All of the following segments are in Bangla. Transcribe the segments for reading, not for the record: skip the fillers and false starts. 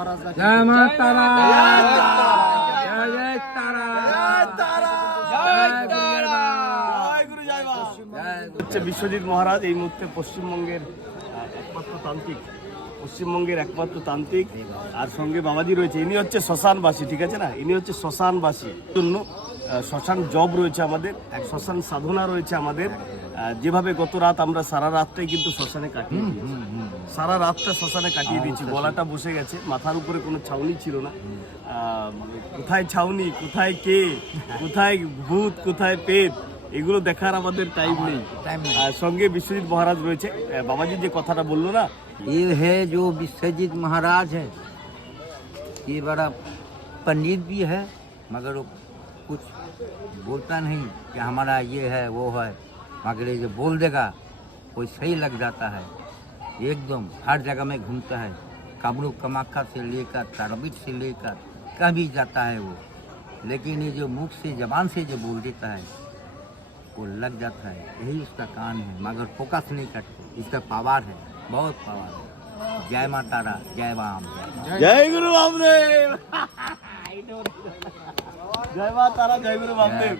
মহারাজ জয় মা তারা, জয় জয় তারা, হচ্ছে বিশ্বজিৎ মহারাজ এই মুহূর্তে পশ্চিমবঙ্গের একমাত্র তান্ত্রিক আর সঙ্গে বাবাজি রয়েছে। ইনি হচ্ছে শ্মশানবাসী, ঠিক আছে না, ইনি হচ্ছে শ্মশানবাসী জন্য শ্মশান জব রয়েছে আমাদের, এক শ্মশান সাধনা রয়েছে আমাদের। যেভাবে গত রাত আমরা সারা রাতটাই কিন্তু শ্মশানে কাটিয়ে দিয়েছি, সারা রাতটা শ্মশানে কাটিয়ে দিয়েছি। গলাটা বসে গেছে, মাথার উপরে কোনো ছাউনি ছিল না। কোথায় ছাউনি, কোথায় কে, কোথায় ভূত, কোথায় পেট, এগুলো দেখার আমাদের টাইম নেই। আর সঙ্গে বিশ্বজিৎ মহারাজ রয়েছে। বাবাজি যে কথাটা বললো না, ये है जो विश्वजीत महाराज है, ये बड़ा पंडित भी है, मगर वो कुछ बोलता नहीं कि हमारा ये है वो है, मगर ये जो बोल देगा कोई सही लग जाता है। एकदम हर जगह में घूमता है, कामरूप कामाख्या से लेकर तारापीठ से लेकर कभी जाता है वो, लेकिन ये जो मुख से जबान से जो बोल देता है वो लग जाता है, यही उसका काम है, मगर फोकस नहीं करते। इसका पावर है, बहुत पावर है। जय माता तारा, जय राम, জয় গুরু বামদেব, জয় মা তারা, জয় গুরু বামদেব।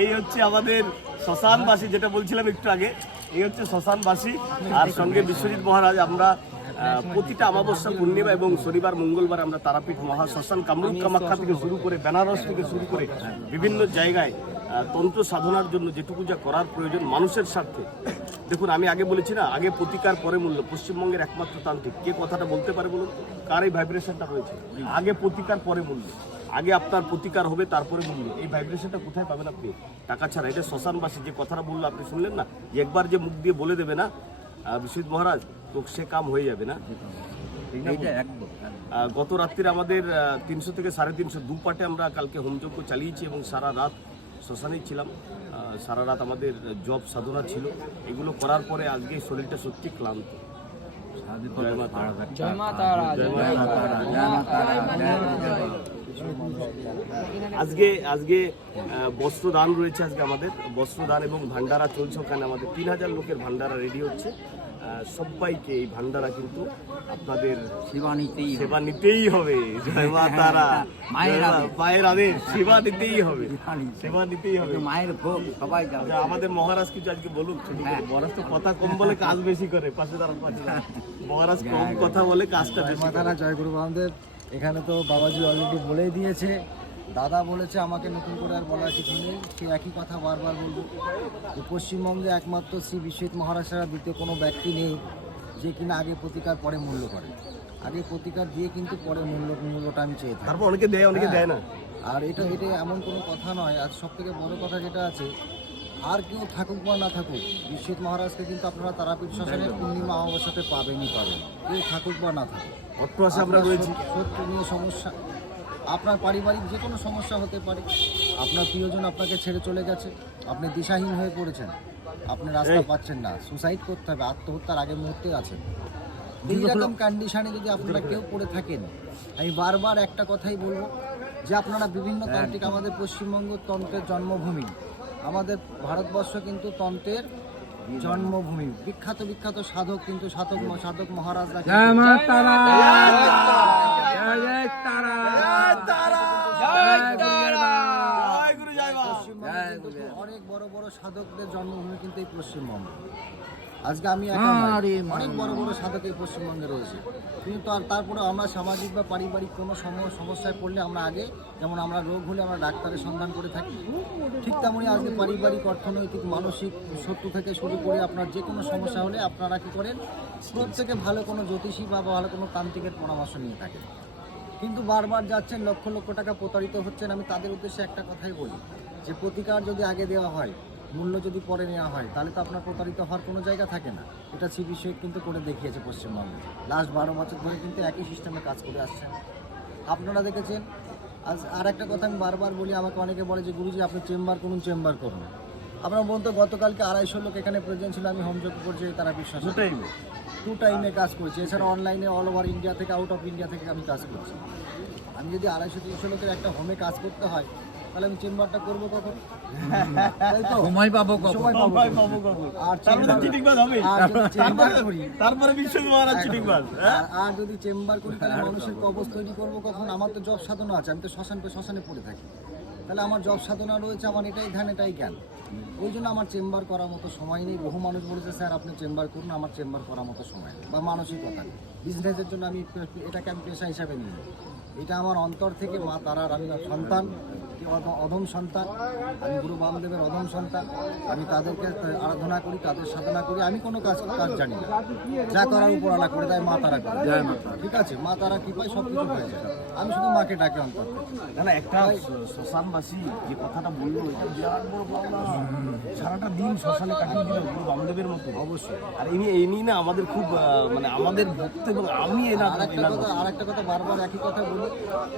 এই হচ্ছে আমাদের শ্মশানবাসী, যেটা বলছিলাম একটু আগে, এই হচ্ছে শ্মশানবাসী আর সঙ্গে বিশ্বজিৎ মহারাজ। আমরা প্রতিটা অমাবস্যা, পূর্ণিমা এবং শনিবার মঙ্গলবার আমরা তারাপীঠ মহাশ্মশান কামরূপ কামাখ্যা থেকে শুরু করে বেনারস থেকে শুরু করে বিভিন্ন জায়গায় তন্ত্র সাধনার জন্য যেটুকু যা করার প্রয়োজন মানুষের স্বার্থে। দেখুন, আমি আগে বলেছি না, আগে প্রতিকার পরে মূল্য। পশ্চিমবঙ্গের একমাত্র তান্ত্রিক কে কথাটা বলতে পারে বলুন? কার এই ভাইব্রেশনটা রয়েছে? আগে প্রতিকার পরে মূল্য, আগে আপনার প্রতিকার হবে তারপরে মূল্য। এই ভাইব্রেশনটা কোথায় পাবেন আপনি? টাকা ছাড়া। এটা শ্মশানবাসী যে কথাটা বললো আপনি শুনলেন না, একবার যে মুখ দিয়ে বলে দেবে না বিশ্বজিৎ মহারাজ, তো সে কাম হয়ে যাবে না। গত রাত্রিরে আমাদের 300 থেকে 350 দু পাটে আমরা কালকে হোমযজ্ঞ চালিয়েছি এবং সারা রাত শ্মশানেই ছিলাম। সারা রাত আমাদের জব সাধনা ছিল। এগুলো করার পরে আজকে শরীরটা সত্যি ক্লান্ত। জয় মা তারা, জয় মা তারা, জয় মা তারা, জয় মা তারা। আজকে বস্ত্রদান রয়েছে। আজকে আমাদের বস্ত্রদান এবং ভান্ডারা চলছে। ওখানে আমাদের 3000 লোকের ভান্ডারা রেডি হচ্ছে। সবাইকে এই ভান্ডারা কিন্তু আপনাদের সেবা নিতেই হবে। জয় মা তারা, মায়ের আদেশ, সেবা নিতেই হবে, সেবা নিতেই হবে। মায়ের ভোগ সবাই যাবে। আমাদের মহারাজ কিছু আজকে বলুন। মহারাজ তো কথা কম বলে কাজ বেশি করে, পাশে দাঁড়ান পাশে। মহারাজ কম কথা বলে কাজটা বেশি। মাতারা, জয় গুরু বামদেব। এখানে তো বাবাজি অলরেডি বলেই দিয়েছে, দাদা বলেছে, আমাকে নতুন করে আর বলার কিছু নেই। সে একই কথা বারবার বলবো যে পশ্চিমবঙ্গে একমাত্র শ্রী বিশ্বজিৎ মহারাজ ছাড়া দ্বিতীয় কোনো ব্যক্তি নেই যে কিনা আগে প্রতিকার পরে মূল্য করে। আগে প্রতিকার দিয়ে কিন্তু পরে মূল্যটা আমি চেয়ে থাকি। তারপর অনেকে দেয়, অনেকে দেয় না। আর এটা এমন কোনো কথা নয়। আর সব থেকে বড় কথা যেটা আছে, আর কেউ থাকুক বা না থাকুক, বিশ্বজিৎ মহারাজকে কিন্তু আপনারা তারাপীঠ শ্মশানের পূর্ণিমা অমাবস্যাতে পাবেন। কেউ থাকুক বা না থাকুক, অট্টহাসে আমরা রয়েছি। শত্রু নিয়ে সমস্যা, আপনার পারিবারিক যে কোনো সমস্যা হতে পারে, আপনার প্রিয়জন আপনাকে ছেড়ে চলে গেছে, আপনি দিশাহীন হয়ে পড়েছেন, আপনি রাস্তা পাচ্ছেন না, সুসাইড করতে হবে, আত্মহত্যার আগের মুহূর্তে আছেন, এইরকম কন্ডিশনে যদি আপনারা কেউ পড়ে থাকেন, আমি বারবার একটা কথাই বলবো যে আপনারা বিভিন্ন তান্ত্রিক, আমাদের পশ্চিমবঙ্গ তন্ত্রের জন্মভূমি, আমাদের ভারতবর্ষ কিন্তু তন্ত্রের জন্মভূমি। বিখ্যাত বিখ্যাত সাধক কিন্তু সাধক মহারাজরা জয় মা তারা, জয় জয় তারা, অনেক বড় বড় সাধকদের জন্মভূমি কিন্তু এই পশ্চিমবঙ্গ। আজকে আমি অনেক বড় বড় সাধক এই পশ্চিমবঙ্গে রয়েছে, কিন্তু তারপরে আমরা সামাজিক বা পারিবারিক কোনো সমস্যায় পড়লে আমরা আগে, যেমন আমরা রোগ হলে আমরা ডাক্তারের সন্ধান করে থাকি, ঠিক তেমনই আজকে পারিবারিক, অর্থনৈতিক, মানসিক শত্রু থেকে শুরু করে আপনার যে কোনো সমস্যা হলে আপনারা কী করেন, প্রত্যেকে ভালো কোনো জ্যোতিষী বা ভালো কোনো তান্ত্রিকের পরামর্শ নিয়ে থাকেন। কিন্তু বারবার যাচ্ছেন, লক্ষ লক্ষ টাকা প্রতারিত হচ্ছেন। আমি তাদের উদ্দেশ্যে একটা কথাই বলি যে প্রতিকার যদি আগে দেওয়া হয়, মূল্য যদি পরে নেওয়া হয়, তাহলে তো আপনার প্রতারিত হওয়ার কোনো জায়গা থাকে না। এটা শ্রী বিশ্বজিৎ কিন্তু করে দেখিয়েছে পশ্চিমবঙ্গে। লাস্ট 12 বছর ধরে কিন্তু একই সিস্টেমে কাজ করে আসছেন, আপনারা দেখেছেন। আর একটা কথা আমি বারবার বলি, আমাকে অনেকে বলে যে গুরুজি আপনি চেম্বার করুন। আপনার বলতো গতকালকে 250 লোক এখানে প্রেজেন্ট ছিল। আমি হোমযজ্ঞ করছি তারা বিশ্বাস 2 টাইমে কাজ করছি। এছাড়া অনলাইনে অল ওভার ইন্ডিয়া থেকে, আউট অফ ইন্ডিয়া থেকে আমি কাজ করছি। আমি যদি 250-300 লোকের একটা হোমে কাজ করতে হয়, তাহলে আমি চেম্বারটা করবো কখন? তাই তো? সময় পাবো কখন? সময় পাবো ভাই কখন? বাবু কখন? আর তারপরে চেম্বার- চিটিংবাজ হবে। আর যদি চেম্বার করি, তারপরে বিশ্বজিৎ মহারাজ চিটিংবাজ। হ্যাঁ? আর যদি চেম্বার করি তাহলে মানুষের কবজ তৈরি করবো কখন? আমার তো জব সাধনা আছে, আমি তো শ্মশানে পড়ে থাকি। তাহলে আমার জব সাধনা রয়েছে, আমার এটাই ধ্যান, এটাই জ্ঞান। ওই জন্য আমার চেম্বার করার মতো সময় নেই। বহু মানুষ বলেছে স্যার আপনি চেম্বার করুন, আমার চেম্বার করার মতো সময় নেই বা মানসিকতা নেই। বিজনেসের জন্য আমি এটাকে আমি পেশা হিসাবে নিই। এটা আমার অন্তর থেকে মা তারার আমি সন্তান, কি অধম সন্তান, আমি গুরু বামদেবের অধম সন্তান। আমি তাদেরকে আরাধনা করি, তাদের সাধনা করি। আমি কোনো কাজ জানি না, যা করার উপরালা করে দেয় মা তারা করে। ঠিক আছে, মা তারা কৃপায় সব কিছু হয়ে যায়। আমি শুধু মাকে ডাকি অন্তর থেকে। না না, একটা শ্মশানবাসী যে কথাটা বললো এটা বিরাট বড় পাওনা। সারাটা দিন শ্মশানে কাটিয়ে দিল গুরু বামদেবের মতো। অবশ্যই। আর এই নিয়ে না আমাদের খুব মানে আমাদের ভক্ত এবং আমি আরেকটা কথা বারবার একই কথা বলি,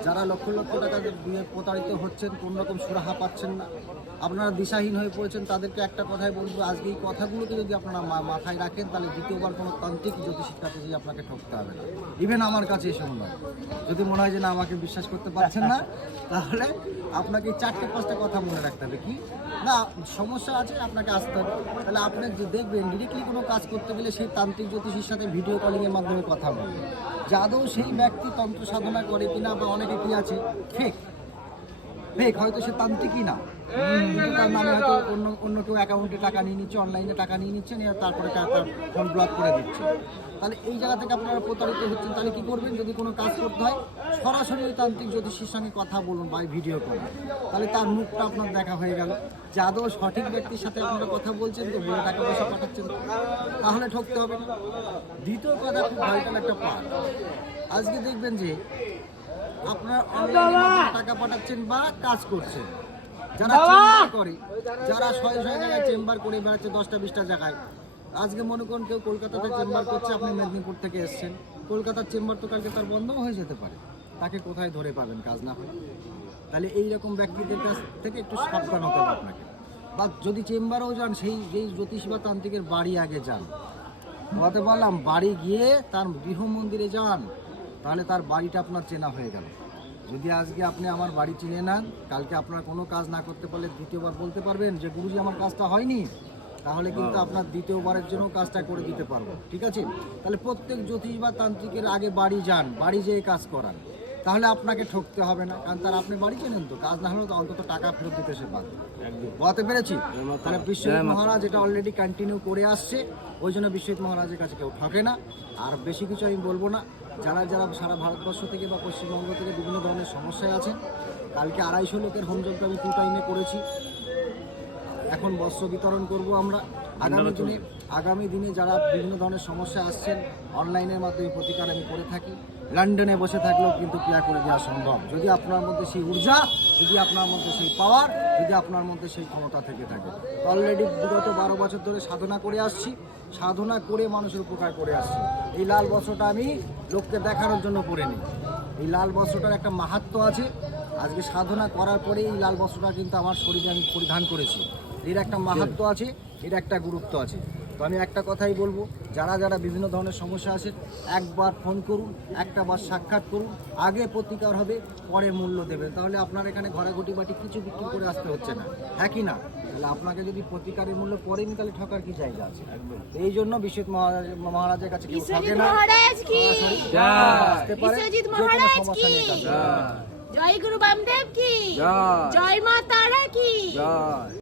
যারা লক্ষ লক্ষ টাকা দিয়ে প্রতারিত হচ্ছেন, কোন রকম সুরাহা পাচ্ছেন না, আপনারা দিশাহীন হয়ে পড়েছেন, তাদেরকে একটা কথাই বলবো, আজকে এই কথাগুলোকে যদি আপনারা মাথায় রাখেন তাহলে দ্বিতীয়বার কোনো তান্ত্রিক জ্যোতিষীর কাছে গিয়ে আপনাকে ঠকতে হবে না। ইভেন আমার কাছে এসে মনে হয়, যদি মনে হয় যে না আমাকে বিশ্বাস করতে পারছেন না, তাহলে আপনাকে 4-5টা কথা মনে রাখতে হবে। কি না সমস্যা আছে, আপনাকে আসতে হবে। তাহলে আপনি যে দেখবেন ডিরেক্টলি কোনো কাজ করতে গেলে সেই তান্ত্রিক জ্যোতিষীর সাথে ভিডিও কলিংয়ের মাধ্যমে কথা বলবে, যে আদৌ সেই ব্যক্তি তন্ত্র সাধনা করে কিনা, বা অনেকে কি আছে ফেক হয়তো সে তান্ত্রিকই না, কিন্তু তার নামে হয়তো অন্য কেউ অ্যাকাউন্টে টাকা নিয়ে নিচ্ছে, অনলাইনে টাকা নিয়ে নিচ্ছে, নিয়ে তারপরে তার ফোন ব্লক করে দিচ্ছে। তাহলে এই জায়গা থেকে আপনারা প্রতারিত হচ্ছেন। তাহলে কি করবেন, যদি কোনো কাজ করতে হয় সরাসরি ওই তান্ত্রিক জ্যোতিষীর সঙ্গে কথা বলুন বা ভিডিও করুন, তাহলে তার মুখটা আপনার দেখা হয়ে গেল যে আদৌ সঠিক ব্যক্তির সাথে আপনারা কথা বলছেন তো, বলে টাকা পয়সা পাঠাচ্ছেন তো, তাহলে ঠকতে হবে না। দ্বিতীয় কথা খুব ভাইটাল একটা পার্ট, আজকে দেখবেন যে আপনার অনলাইনে টাকা পাঠাচ্ছেন বা কাজ করছেন, যারা চেম্বার করে, যারা শয়ে জায়গায় চেম্বার করে বেড়াচ্ছে 10টা-20টা জায়গায়। আজকে মনে করুন কেউ কলকাতাতে চেম্বার করছে, আপনি মেদিনীপুর থেকে এসেছেন, কলকাতার চেম্বার তো কালকে তার বন্ধও হয়ে যেতে পারে, তাকে কোথায় ধরে পাবেন কাজ না হয়? তাহলে এইরকম ব্যক্তিদের কাছ থেকে একটু সাবধান হতে হবে আপনাকে। বা যদি চেম্বারেও যান, যেই জ্যোতিষ বা তান্ত্রিকের বাড়ি আগে যান, বলতে পারলাম বাড়ি গিয়ে তার গৃহ মন্দিরে যান, তাহলে তার বাড়িটা আপনার চেনা হয়ে গেল। যদি আজকে আপনি আমার বাড়ি চিনে নেন, কালকে আপনার কোনো কাজ না করতে পারলে দ্বিতীয়বার বলতে পারবেন যে গুরুজি আমার কাজটা হয়নি, তাহলে কিন্তু আপনার দ্বিতীয়বারের জন্য কাজটা করে দিতে পারবো। ঠিক আছে, তাহলে প্রত্যেক জ্যোতিষ বা তান্ত্রিকের আগে বাড়ি যান, বাড়ি যেয়ে কাজ করান, তাহলে আপনাকে ঠকতে হবে না। কারণ তার আপনি বাড়ি চেনেন তো, কাজ না হলেও তো অন্তত টাকা ফেরত দিতে সে বাধ্য। বলতে পেরেছি? তাহলে বিশ্বজিৎ মহারাজ এটা অলরেডি কন্টিনিউ করে আসছে, ওই জন্য বিশ্বজিৎ মহারাজের কাছে কেউ ঠকে না। আর বেশি কিছু আমি বলবো না। যারা সারা ভারতবর্ষ থেকে বা পশ্চিমবঙ্গ থেকে বিভিন্ন ধরনের সমস্যায় আছেন, কালকে 250 লোকের হোমযজ্ঞ আমি 2 টাইমে করেছি। এখন বস্ত্র বিতরণ করব আমরা। আগামী দিনে যারা বিভিন্ন ধরনের সমস্যা আসছেন, অনলাইনের মাধ্যমে প্রতিকার আমি করে থাকি। লন্ডনে বসে থাকলেও কিন্তু ক্রিয়া করে দেওয়া সম্ভব, যদি আপনার মধ্যে সেই ঊর্জা, যদি আপনার মধ্যে সেই পাওয়ার, যদি আপনার মধ্যে সেই ক্ষমতা থেকে থাকে। অলরেডি বিগত 12 বছর ধরে সাধনা করে আসছি, সাধনা করে মানুষের উপকার করে আসছি। এই লাল বস্ত্রটা আমি লোককে দেখানোর জন্য পরে নিই। এই লাল বস্ত্রটার একটা মাহাত্ম্য আছে। আজকে সাধনা করার পরে এই লাল বস্ত্রটা কিন্তু আমার শরীরে আমি পরিধান করেছি। এর একটা মাহাত্ম্য আছে, এর একটা গুরুত্ব আছে। তো আমি একটা কথাই বলবো, যারা বিভিন্ন ধরনের সমস্যা আছে, একবার ফোন করুন, একটাবার সাক্ষাৎ করুন, আগে প্রতিকার হবে, পরে মূল্য দেবেন। তাহলে আপনার এখানে ঘরাঘটি বাটি কিছু বিক্রি করে আসতে হচ্ছে না, হ্যাঁ কি না? তাহলে আপনাকে যদি প্রতিকারের মূল্য পরে নি, তাহলে ঠকার কি জায়গা আছে? এই জন্য বিশ্বজিৎ মহারাজের কাছে কেউ থাকে না, আসতে পারে যে কোনো সমস্যা নিয়ে কাজ করতে পারে। জয় গুরু বামদেব কি জয়, মা তারা কি জয়।